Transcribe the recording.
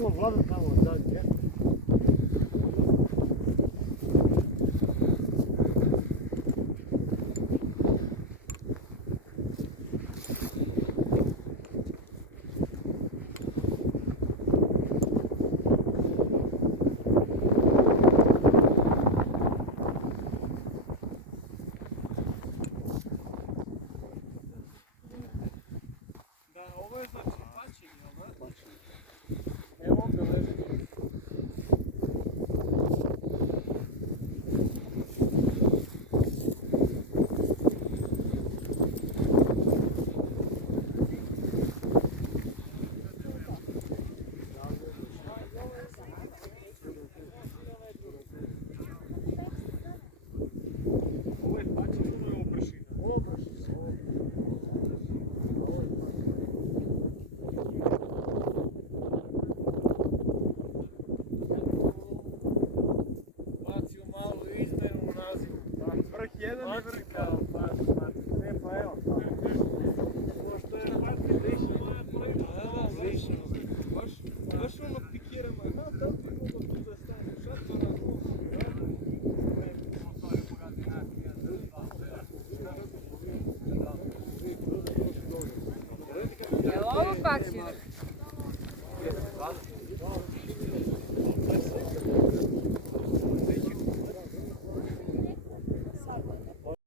ovo vlada tamo zadnje. Ovo je znači pačenje, ali? Evo ovdje leži. Ovo je pačenje ili ovo pršina? Ovo pršina. Bacio malu izmenu u nazivu. Vrh jedan i vrh Kao ne, pa evo. Pošto je pati više moja plema. Više. Baš ono pikiramo. Da li ti mogu tu da stane? Šta to radi? Jel ovo paksina?